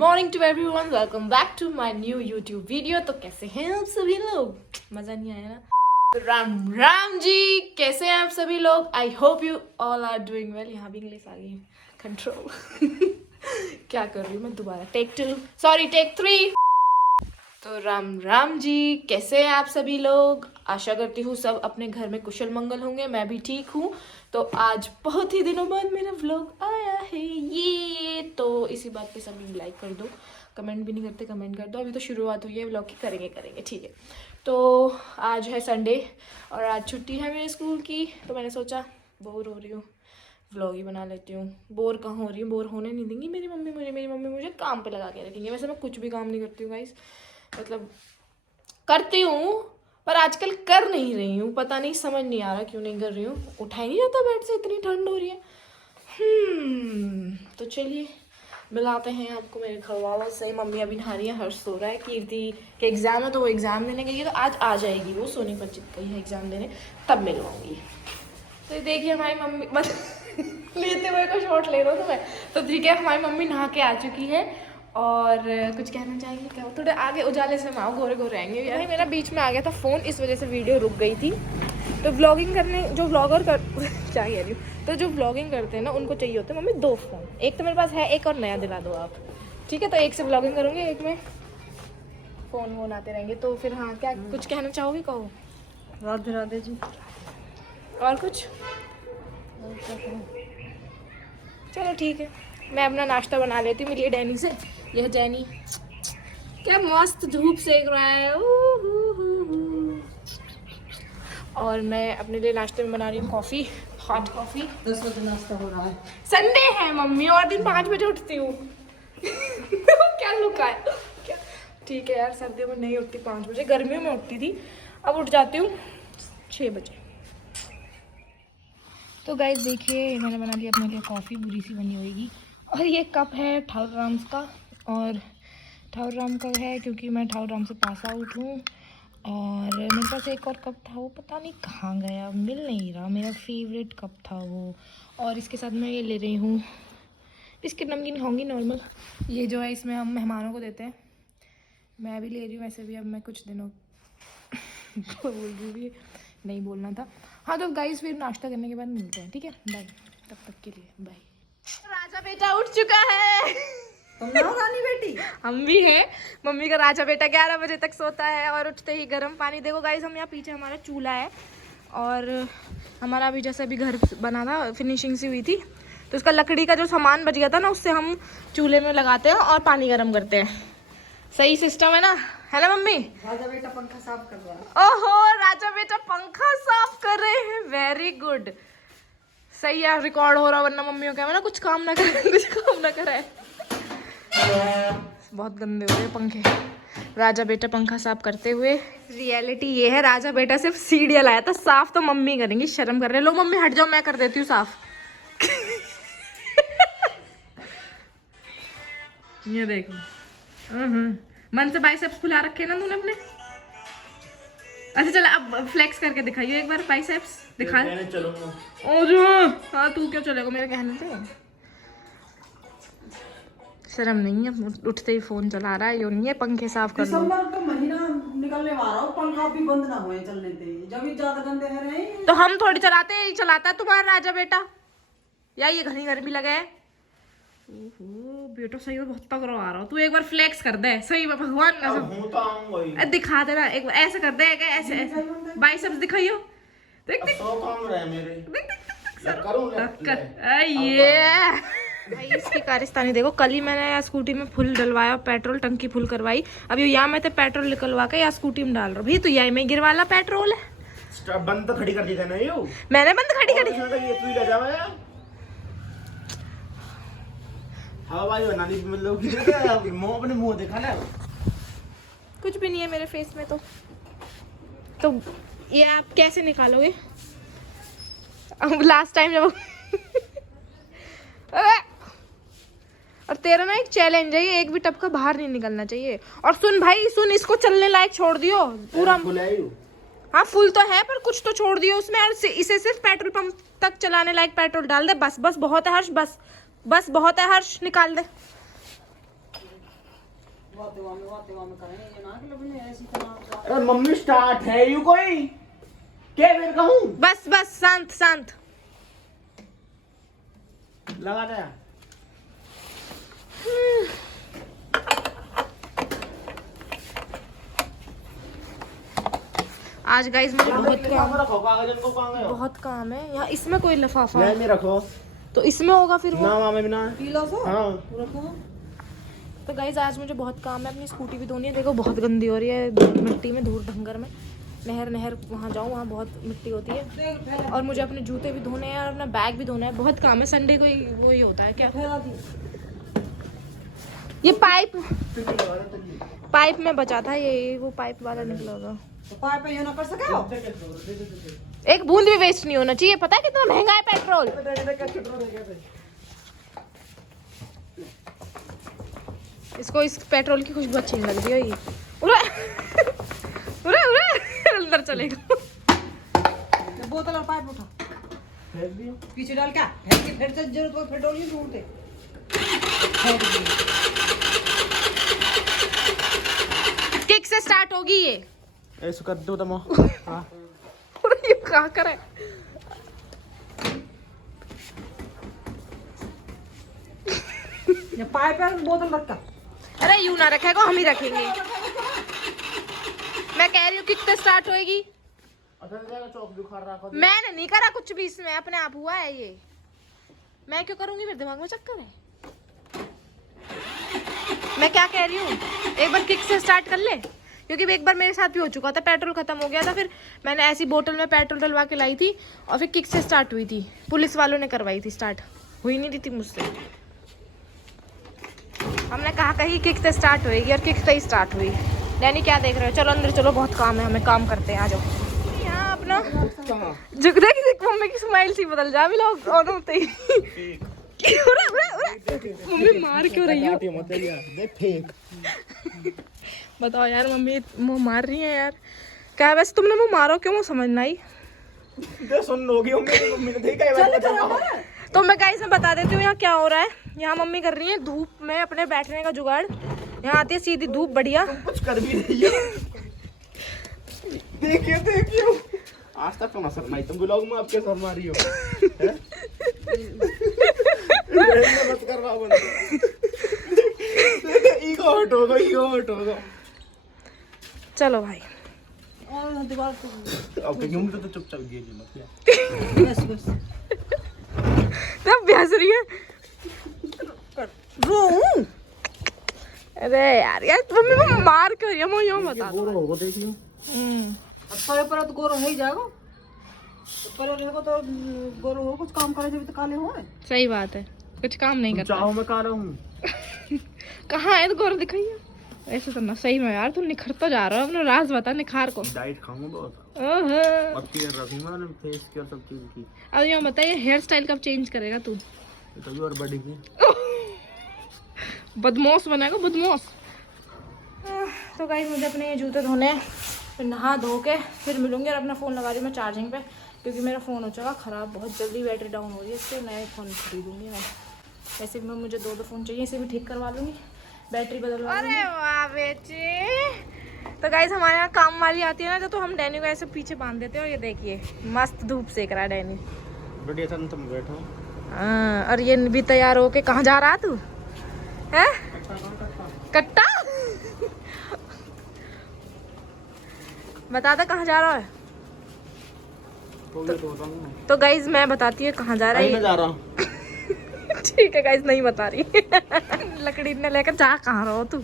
Morning to everyone, welcome back to my new YouTube video. तो कैसे हैं आप सभी लोग? मजा नहीं आया ना? तो राम राम जी, कैसे हैं आप सभी लोग? I hope you all are doing well. यहाँ भी इंग्लिश आ गई है, कंट्रोल। क्या कर रही हूँ मैं? दोबारा टेक 3। तो राम राम जी, कैसे हैं आप सभी लोग? आशा करती हूँ सब अपने घर में कुशल मंगल होंगे। मैं भी ठीक हूँ। तो आज बहुत ही दिनों बाद मेरा व्लॉग आया है ये, तो इसी बात पे सभी लाइक कर दो। कमेंट भी नहीं करते, कमेंट कर दो। अभी तो शुरुआत हुई है व्लॉग की, करेंगे ठीक है। तो आज है संडे और आज छुट्टी है मेरे स्कूल की, तो मैंने सोचा बोर हो रही हूँ, व्लॉग ही बना लेती हूँ। बोर कहाँ हो रही हूँ, बोर होने नहीं देंगी मेरी मम्मी मुझे काम पे लगा के रखेंगे। वैसे मैं कुछ भी काम नहीं करती हूँ गाइस, मतलब करती हूँ पर आजकल कर नहीं रही हूँ। पता नहीं, समझ नहीं आ रहा क्यों नहीं कर रही हूँ। उठा ही नहीं जाता बेड से, इतनी ठंड हो रही है। तो चलिए मिलाते हैं आपको मेरे घर वालों से। मम्मी अभी नहा रही है, हर्ष सो रहा है। कीर्ति के एग्जाम है तो वो एग्जाम देने गई है, तो आज आ जाएगी वो। सोनीपत गई है एग्जाम देने, तब मिलवाऊंगी। तो देखिए हमारी मम्मी लेते हुए को शॉट ले रहा हूँ मैं। तो ठीक है, हमारी मम्मी नहा के आ चुकी है। और कुछ कहना चाहेंगे क्या? थोड़े आगे उजाले से माओ, गोरे गोरे रहेंगे। यार मेरा बीच में आ गया था फ़ोन, इस वजह से वीडियो रुक गई थी। तो व्लॉगिंग करने जो व्लॉगर कर क्या कह रही हूँ, तो जो व्लॉगिंग करते हैं ना उनको चाहिए होते हैं मम्मी 2 फ़ोन। एक तो मेरे पास है, एक और नया दिला दो आप, ठीक है? तो एक से व्लॉगिंग करूँगी, एक में फ़ोन वोन आते रहेंगे। तो फिर हाँ, क्या कुछ कहना चाहोगे? कहो। राधे राधे जी। और कुछ? चलो ठीक है, मैं अपना नाश्ता बना लेती हूँ। मिलिए डैनी से। यह डैनी क्या मस्त धूप सेक रहा है। और मैं अपने लिए नाश्ते में बना रही हूँ कॉफ़ी, हॉट कॉफ़ी। 10 बजे नाश्ता हो रहा है। संडे है मम्मी, और दिन 5 बजे उठती हूँ। क्या लुका है क्या? ठीक है यार, सर्दियों में नहीं उठती 5 बजे, गर्मियों में उठती थी, अब उठ जाती हूँ 6 बजे। तो गाइस देखिए, मैंने बना लिया अपने लिए कॉफ़ी, बुरी सी बनी होगी। और ये कप है ठाकुर राम्स का, और ठाकुर राम का है क्योंकि मैं ठाकुर राम से पास आउट हूँ। और मेरे पास एक और कप था, वो पता नहीं कहाँ गया, मिल नहीं रहा। मेरा फेवरेट कप था वो। और इसके साथ मैं ये ले रही हूँ बिस्किट नमकीन खाऊंगी नॉर्मल। ये जो है इसमें हम मेहमानों को देते हैं, मैं भी ले रही हूँ। वैसे भी अब मैं कुछ दिनों बोल रही भी नहीं बोलना था। हाँ तो गाइस फिर नाश्ता करने के बाद मिलते हैं, ठीक है? बाय, तब तक के लिए बाय। राजा बेटा उठ चुका है। तुम ना हो रानी बेटी? हम भी हैं। मम्मी का राजा बेटा 11 बजे तक सोता है और उठते ही गर्म पानी। देखो गाइस, हम यहाँ पीछे हमारा चूल्हा है, और हमारा अभी जैसे अभी घर बना था, फिनिशिंग सी हुई थी, तो इसका लकड़ी का जो सामान बच गया था ना, उससे हम चूल्हे में लगाते हैं और पानी गर्म करते हैं। सही सिस्टम है ना मम्मी? राजा बेटा पंखा साफ कर रहा है। ओहो, राजा बेटा पंखा साफ कर रहे हैं, वेरी गुड। सही है, रिकॉर्ड हो रहा, वरना मम्मी को क्या ना कुछ काम ना करे। बहुत गंदे हो गए पंखे। राजा बेटा पंखा साफ करते हुए। रियलिटी ये है, राजा बेटा सिर्फ सीढ़ियाँ लाया था, साफ तो मम्मी करेंगी। शर्म कर रहे। लो मम्मी हट जाओ, मैं कर देती हूँ साफ। ये देखो, मन से बाइसेप्स फुला रखे ना तूने अपने। अच्छा चल, अब फ्लेक्स करके दिखाइए एक बार, बाइसेप्स दिखा। हाँ तू क्यों चलेगा मेरे कहने से? शर्म नहीं है, उठते ही फोन चला रहा है। यो नहीं है पंखे साफ कर लो। दिसंबर का महीना निकलने वाला हो, पंखा भी बंद ना होए चलने दे, जब भी ज्यादा गंदे है रहे। तो हम थोड़ी चलाते हैं, चलाता है तुम्हारा राजा बेटा, या ये घनी घर भी लगे है। ओहो बेटा, सही में बहुत तगड़ा आ रहा हो तू। एक बार फ्लेक्स कर दे, सही में भगवान दिखा दे ना एक बार, ऐसे कर दे, ऐसे बाइसेप्स दिखाइयो। देख भाई इसकी कारिस्तानी देखो। कल ही मैंने स्कूटी में फुल डलवाया, पेट्रोल टंकी फुल करवाई। अभी यहाँ मैं तो पेट्रोल निकलवा के यहाँ स्कूटी में डाल रहा हूँ। भाई तो यही में गिर वाला पेट्रोल है। बंद तो खड़ी कर दी ना यो। मैंने बंद खड़ी करी। हाँ भाई नानी मतलब कि मुंह अपने मुंह देखा ना, कुछ भी नहीं है मेरे फेस में। तो ये आप कैसे निकालोगे? अब लास्ट टाइम जब और तेरा ना एक चैलेंज है, ये एक भी टप का बाहर नहीं निकलना चाहिए। और सुन भाई सुन, इसको चलने लायक छोड़ दियो पूरा। हाँ फुल तो है, पर कुछ तो छोड़ दियो उसमें। और इसे सिर्फ पेट्रोल पंप तक चलाने लायक पेट्रोल डाल दे, बस बहुत है हर्ष, बस बहुत है हर्ष, निकाल दे। वाते वामे करें ये ना कि लबने ऐसी तरह। अरे मम्मी स्टार्ट है यू कोई क्या फिर कहूँ बस बस शांत शांत। लगा दे। आज गाइस मुझे बहुत बहुत काम है यहाँ। इसमें कोई लिफाफा में रखो तो इसमें होगा फिर वो। ना मामे बिना पीला सो हाँ रखो। तो गाइस आज मुझे बहुत काम है, अपनी स्कूटी भी धोनी है। देखो बहुत गंदी हो रही है मिट्टी में, धूल ढंगर में। नहर वहाँ जाऊँ, वहाँ बहुत मिट्टी होती है। और मुझे अपने जूते भी धोने हैं और अपना बैग भी धोना है। बहुत काम है। संडे को ही वो ही होता है क्या। फैला दी ये पाइप में बचा था, ये वो पाइप वाला निकला होगा। तो पाइप पे ये ना कर सके हो। एक बूंद भी वेस्ट नहीं होना चाहिए। पता है कितना महंगा है पेट्रोल। इसको इस पेट्रोल की खुशबू अच्छी नहीं लग रही है। ये उरे उरे उरे अंदर चलेगा। ये बोतल और पाइप उठा पीछे डाल क्या फेंक के फिर से जरूरत हो पेट्रोल नहीं ढूंढते। किक से स्टार्ट होगी ये। ऐसे कर दो तमो हां ये क्या करे। ये पाइप पे बोतल रखा। अरे यूं ना रखेगा, हम ही रखेंगे। मैं कह रही हूँ किक से स्टार्ट होएगी। चौक बुखार रखो। मैंने नहीं करा कुछ भी इसमें, अपने आप हुआ है ये। मैं क्यों करूंगी, मेरे दिमाग में चक्कर है। मैं क्या कह रही हूँ, एक बार किक से स्टार्ट कर ले। क्योंकि एक बार मेरे साथ भी हो चुका था, पेट्रोल खत्म हो गया था। फिर मैंने ऐसी बोतल में पेट्रोल डलवा के लाई थी और फिर किक से स्टार्ट हुई थी। पुलिस वालों ने करवाई थी स्टार्ट, हुई नहीं थी मुझसे। हमने कहा कहीं किक से स्टार्ट होएगी और किक से ही स्टार्ट हुई। डैनी क्या देख रहे हो, चलो अंदर चलो, बहुत काम है हमें, काम करते हैं। आ जाओ यहाँ अपना झुक दे। किसी मम्मी की स्माइल सी बदल जा भी लोग ऑन होते ही। मम्मी मार क्यों रही हो। देख फेंक बताओ यार, मम्मी मुंह मार रही है यार। क्या वैसे तुमने मुंह मारो क्यों, मुझे समझ नहीं आई। दे सुन लोगी मम्मी ने देखा है। तो मैं गाइस मैं बता देती हूँ यहाँ क्या हो रहा है। यहाँ मम्मी कर रही है धूप में अपने बैठने का जुगाड़। यहाँ आती है सीधी धूप बढ़िया। कुछ कर भी रही है। देखिए आज तक तो मसर नहीं, तुम ब्लॉग में आपके सर मारी हो हैं? मत कर रहा बंदा। ईगो हटोगा। चलो भाई और दीवार पे ओके यूं तो चुपचाप गिर जी मत यार। बस तब भैंस रही है। अरे यार मम्मी को मार क्यों रही है, मुझे यूं बता दो। गोरो होगा देखियो। पर तो गोरो हो ही जाएगा। पर रहेगा तो गोरो हो, कुछ काम करे जब तो काले हो। सही बात है, कुछ काम नहीं करता। चाहो मैं काला हूं। कहाँ है तो गोर दिखाइए। ऐसे तो ना सही में यार, तुम निखर तो जा रहा हो। अपना राज बता निखार को। डाइट खाऊंगा बहुत। ओहो अब केयर रखूंगा ना, फेस केयर सब चीज की। अब ये बताइए हेयर स्टाइल कब चेंज करेगा तू। तो और बड़ी की बदमाश बनाएगा बदमाश। तो गाइस मुझे अपने ये जूते धोने हैं, फिर नहा धो के फिर मिलूंगी। और अपना फ़ोन लगा रही हूँ मैं चार्जिंग पे, क्योंकि मेरा फ़ोन हो चुका ख़राब। बहुत जल्दी बैटरी डाउन हो रही है, इससे नया फ़ोन खरीदूँगी मैं। वैसे भी मुझे दो फ़ोन चाहिए, इसे भी ठीक करवा लूँगी, बैटरी बदलवा। अरे वाह बेचे। तो गाइस हमारे यहाँ काम वाली आती है ना, तो हम डैनी को ऐसे पीछे बांध देते हैं। और ये देखिए मस्त धूप सेक रहा है डैनी। बढ़िया था, तुम बैठो। और ये भी तैयार होके कहाँ जा रहा तू है। कट्टा बता दे कहाँ जा रहा है। तो गाइज मैं बताती हूँ कहाँ जा रहा है। मैं जा रहा हूँ। ठीक है गाइज नहीं बता रही। लकड़ी ने लेकर जा कहाँ रहो तू,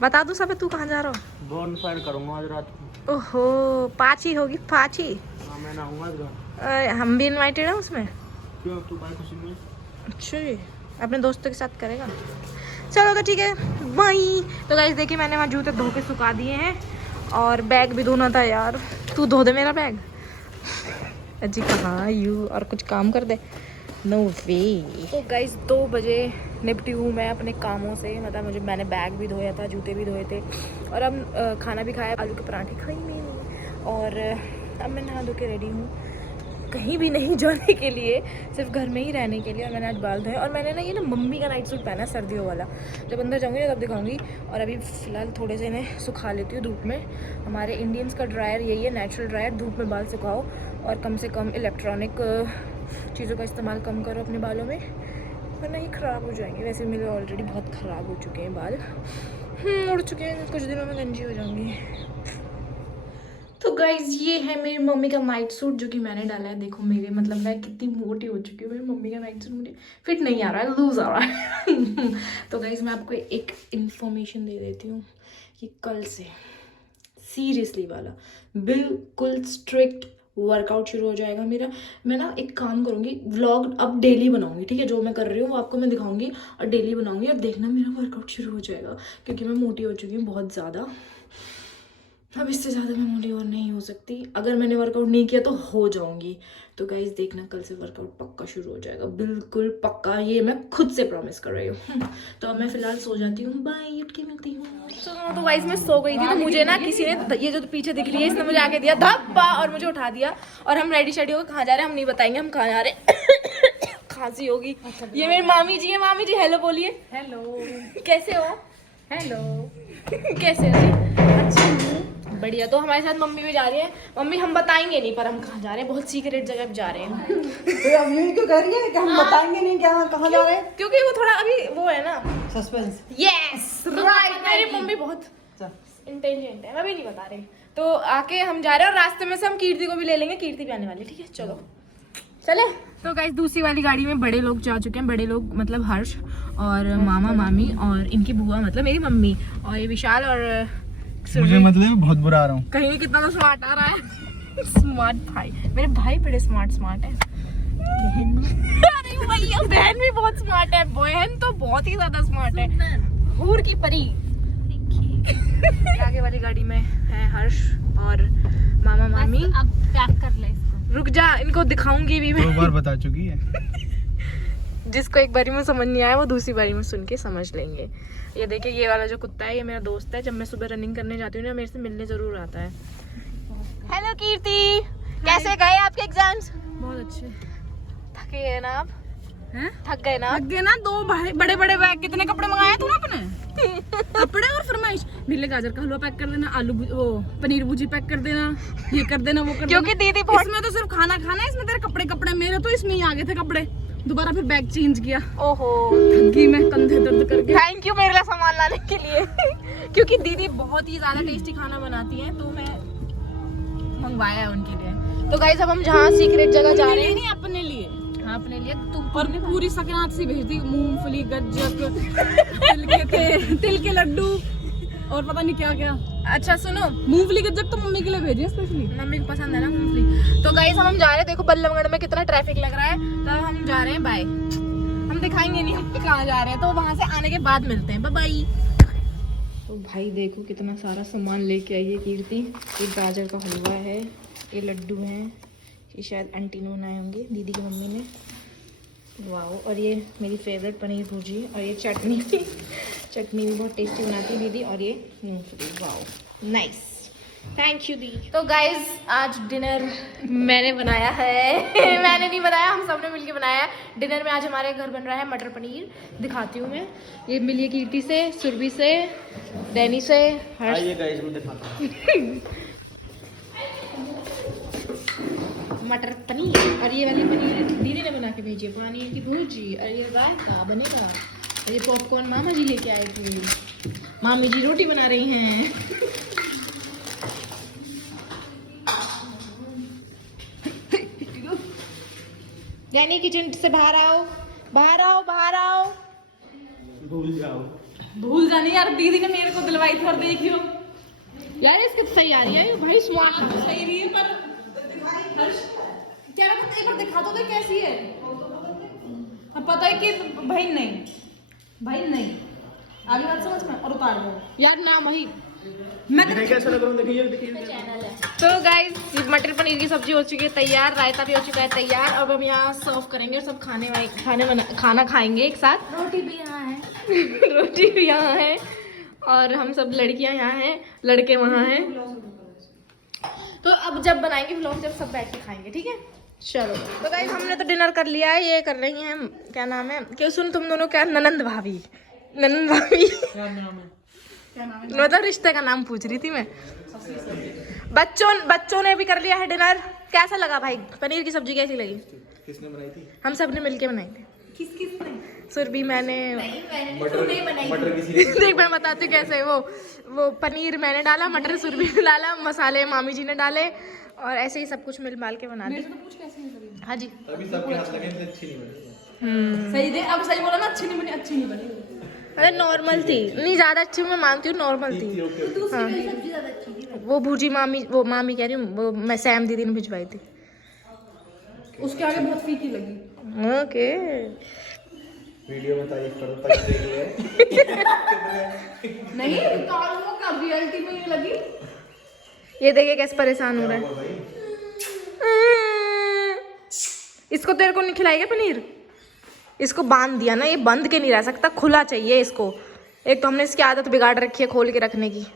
बता दू सब तू कहाँ जा रहा हो। बोनफायर करूंगा आज रात को। ओहो पाची होगी पाची। हाँ मैं नहाऊंगा। हम भी इनवाइटेड हैं उसमें। क्यों तू भाई खुशी में? अच्छा जी अपने दोस्तों के साथ करेगा। चलो तो ठीक है बाई। तो गाइस देखिए मैंने वहाँ जूते धो के सुखा दिए हैं और बैग भी धोना था यार। तू धो दे मेरा बैग। अजी कहाँ यू और कुछ काम कर दे। नो वे। तो गाइस 2 बजे निपटी हूँ मैं अपने कामों से। मतलब मैंने बैग भी धोया था, जूते भी धोए थे और अब खाना भी खाया, आलू के पराठे खाई मैंने। और अब मैं नहा धो के रेडी हूँ। कहीं भी नहीं जाने के लिए, सिर्फ घर में ही रहने के लिए। और मैंने आज बाल धोए और मैंने ना ये ना मम्मी का नाइट सूट पहना है सर्दियों वाला। जब अंदर जाऊँगी ना तब दिखाऊंगी। और अभी फ़िलहाल थोड़े से इन्हें सुखा लेती हूँ धूप में। हमारे इंडियंस का ड्रायर यही है, नेचुरल ड्रायर। धूप में बाल सुखाओ और कम से कम इलेक्ट्रॉनिक चीज़ों का इस्तेमाल कम करो अपने बालों में, वरना ही ख़राब हो जाएंगे। वैसे मेरे ऑलरेडी बहुत ख़राब हो चुके हैं बाल, उड़ चुके हैं, कुछ दिनों में गंजी हो जाऊंगी। तो गाइज ये है मेरी मम्मी का नाइट सूट जो कि मैंने डाला है। देखो मेरे मतलब मैं कितनी मोटी हो चुकी हूँ। मेरी मम्मी का नाइट सूट मुझे फिट नहीं आ रहा है, लूज आ रहा है। तो गाइज मैं आपको एक इन्फॉर्मेशन दे देती हूँ कि कल से सीरियसली वाला बिल्कुल स्ट्रिक्ट वर्कआउट शुरू हो जाएगा मेरा। मैं ना एक काम करूँगी, व्लॉग अब डेली बनाऊँगी, ठीक है। जो मैं कर रही हूँ वो आपको मैं दिखाऊँगी और डेली बनाऊँगी और देखना मेरा वर्कआउट शुरू हो जाएगा। क्योंकि मैं मोटी हो चुकी हूँ बहुत ज़्यादा, अब इससे ज़्यादा मैं मोटी और नहीं हो सकती। अगर मैंने वर्कआउट नहीं किया तो हो जाऊँगी। तो गाइज देखना कल से वर्कआउट पक्का शुरू हो जाएगा, बिल्कुल पक्का, ये मैं खुद से प्रॉमिस कर रही हूँ। तो अब मैं फ़िलहाल सो जाती हूँ, बाय, उठ के मिलती हूँ। तो गाइज मैं सो गई थी, तो मुझे ना किसी ने, ये जो पीछे दिख रही है, इसने मुझे आके दिया धप्पा और मुझे उठा दिया। और हम रेडी शेडी होकर कहाँ जा रहे हैं हम नहीं बताएंगे, हम कहाँ जा रहे हैं। खांसी होगी। ये मेरी मामी जी है। मामी जी हेलो बोलिए। हेलो, कैसे हो? हेलो, कैसे हो जी? अच्छा बढ़िया। तो हमारे साथ मम्मी भी जा रही है। मम्मी हम बताएंगे नहीं पर हम कहाँ जा रहे हैं, बहुत सीक्रेट जगह पे जा रहे हैं। तो अब यूं क्यों कर रही है कि हम बताएंगे नहीं क्या कहाँ जा रहे हैं? क्योंकि वो थोड़ा अभी वो है ना, सस्पेंस। Yes right. मेरी मम्मी बहुत इंटेलिजेंट है, मैं भी नहीं बता रही। तो आके हम जा रहे हैं और रास्ते में से हम कीर्ति को भी ले लेंगे, कीर्ति भी आने वाली, ठीक है। चलो चले। तो गाइस दूसरी वाली गाड़ी में बड़े लोग जा चुके हैं। बड़े लोग मतलब हर्ष और मामा मामी और इनकी बुआ मतलब मेरी मम्मी और ये विशाल और मुझे मतलब बहुत बुरा आ रहा हूँ। कहीं भी कितना तो स्मार्ट आ रहा है। स्मार्ट भाई, मेरे भाई बड़े स्मार्ट है। अरे भैया बहन भी बहुत स्मार्ट है, बहन तो बहुत ही ज्यादा स्मार्ट है, हूर की परी। आगे वाली गाड़ी में है हर्ष और मामा मामी। अब पैक कर ले इसको। रुक जा, इनको दिखाऊंगी भी मैं। 2 बार बता चुकी है। जिसको एक बारी में समझ नहीं आया वो दूसरी बारी में सुन के समझ लेंगे। ये देखिए ये वाला जो कुत्ता है ये मेरा दोस्त है। जब मैं सुबह रनिंग करने जाती हूँ ना मेरे से मिलने जरूर आता है। हेलो कीर्ति, कैसे गए आपके एग्जाम्स? बहुत अच्छे। थके हैं ना आप? हैं? थक गए ना? आगे ना 2 बड़े बड़े बैग। कितने कपड़े मंगाए तूने अपने? कपड़े और फरमाइश। नीले गाजर का हलवा पैक कर देना, वो पनीर भुजी पैक कर देना, ये कर देना, वो कर देना। क्योंकि दीदी बहुत, इसमें तो सिर्फ खाना खाना है, इसमें तेरे कपड़े मेरे तो इसमें ही आ गए थे कपड़े। दोबारा फिर बैग चेंज किया। ओहो थकी मैं, कंधे दर्द करके। थैंक यू मेरे लिए सामान लाने के लिए। क्योंकि दीदी बहुत ही ज्यादा टेस्टी खाना बनाती हैं तो मैं मंगवाया है उनके लिए। तो गाइस अब हम जहाँ सीक्रेट जगह जा रहे हैं, नहीं अपने लिए, हाँ अपने लिए। तुम और पूरी सकरात से भेज दी, मूंगफली, गज्जक, तिल के लड्डू और पता नहीं क्या क्या। अच्छा सुनो, मूंगफली गज्जक तो मम्मी के लिए भेजे स्पेशली, मम्मी को पसंद है ना मूंगफली। तो गाइस हम जा रहे हैं, देखो बल्लभगढ़ में कितना ट्रैफिक लग रहा है। तो हम जा रहे हैं, बाय। हम दिखाएंगे नहीं हम कहाँ जा रहे हैं, तो वहाँ से आने के बाद मिलते हैं, बाय। तो भाई देखो कितना सारा सामान लेके आई है कीर्ति। ये गाजर का हलवा है, ये लड्डू हैं, ये शायद आंटी ने बनाए होंगे, दीदी की मम्मी ने। वाओ, और ये मेरी फेवरेट पनीर भुजी और ये चटनी। चटनी भी बहुत टेस्टी बनाती है दीदी। और ये मूंगफली। वाओ नाइस, थैंक यू दी। तो गाइज आज डिनर मैंने बनाया है। मैंने नहीं बनाया, हम सब ने मिलके बनाया है। डिनर में आज हमारे घर बन रहा है मटर पनीर। दिखाती हूँ मैं। ये मिली है कीर्ति से, सुरभि से, डैनी से, हर्ष। आइए गाइस मैं दिखाता हूँ। मटर पनीर और ये वाली पनीर दीदी ने बना के भेजी है, पनीर की भुजी। और ये रायता बनेगा। ये पॉपकॉर्न मामा जी लेके आए थे। मामी जी रोटी बना रही हैं। यानी किचन से बाहर आओ, बाहर आओ, बाहर आओ। भूल जानी यार, दीदी ने मेरे को दिलवाई थी और देखियो यार इसकी तो सही आ रही है भाई, स्मार्ट सही नहीं है पर क्या एक बार दिखा दो कैसी है। अब पता है कि भाई नहीं आगे बात समझ में और उतार दो यार ना वही। मैं कैसा लग रहा हूँ, देखिए। तो गाइस मटर पनीर की सब्जी हो चुकी है तैयार, रायता भी हो चुका है तैयार। अब हम यहाँ सर्व करेंगे और सब खाना खाएंगे एक साथ। रोटी भी यहाँ है। रोटी भी यहाँ है और हम सब लड़कियाँ यहाँ हैं, लड़के वहाँ हैं। तो अब जब बनाएंगे व्लॉग जब सब बैठ के खाएंगे, ठीक है। चलो तो गाइस हमने तो डिनर कर लिया है। ये कर रही हैं, क्या नाम है, क्यों सुन तुम दोनों क्या, ननंद भाभी, ननंद भाभी मतलब रिश्ते का नाम पूछ रही थी मैं। बच्चों ने भी कर लिया है डिनर। कैसा लगा भाई, पनीर की सब्जी कैसी लगी? किसने बनाई थी? हम सब ने मिलके बनाई थी। किस ने? सुरभि, मैंने मटर किसी देख मैं बताती हूँ कैसे। वो पनीर मैंने डाला, मटर सुरभि ने डाला, मसाले मामी जी ने डाले और ऐसे ही सब कुछ मिल बाल के बना दी। हाँ जी तभी सबके हाथ लगे थे, अच्छी नहीं बनी। सही दे, अब सही बोला ना, अच्छी नहीं बनी, अच्छी नहीं बनी। अरे नॉर्मल थी, नहीं ज्यादा अच्छी मैं मानती हूँ, नॉर्मल थी। हाँ सब्जी ज्यादा अच्छी थी। वो भूजी मामी, वो मामी कह रही हूँ, वो मैं सैम दीदी ने भिजवाई थी। उसके आगे बहुत फीकी लगी। ओके वीडियो में तारीफ करो ताकि है। नहीं वो का रियलिटी में ये लगी। ये देखिए कैसे परेशान हो रहा है। इसको तेरे को नहीं खिलाएगा पनीर? इसको बांध दिया ना, ये बंद के नहीं रह सकता, खुला चाहिए इसको। एक तो हमने इसकी आदत बिगाड़ रखी है खोल के रखने की,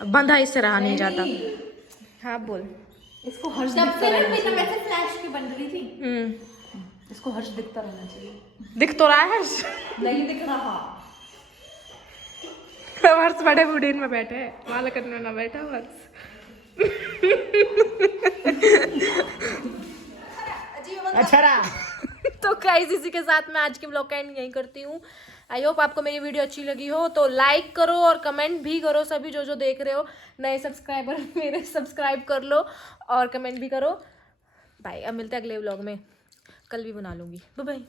अब बंधा इससे रहा नहीं जाता। हाँ बोल। इसको हर्ष तब दिखता से रहना मैं चाहिए। वैसे फ्लैश की बन रही थी। इसको हर्ष दिखता रहना चाहिए। दिख तो रहा है नहीं दिख रहा। हर्ष बड़े बुढ़ीन में बैठे हैं, माला करने ना बैठा हर्ष। अच्छा रहा। तो गाइस इसी के साथ मैं आज के ब्लॉग का एंड यहीं करती हूँ। आई होप आपको मेरी वीडियो अच्छी लगी हो, तो लाइक करो और कमेंट भी करो। सभी जो देख रहे हो नए सब्सक्राइबर मेरे, सब्सक्राइब कर लो और कमेंट भी करो। बाय, अब मिलते हैं अगले ब्लॉग में, कल भी बना लूँगी। Bye bye.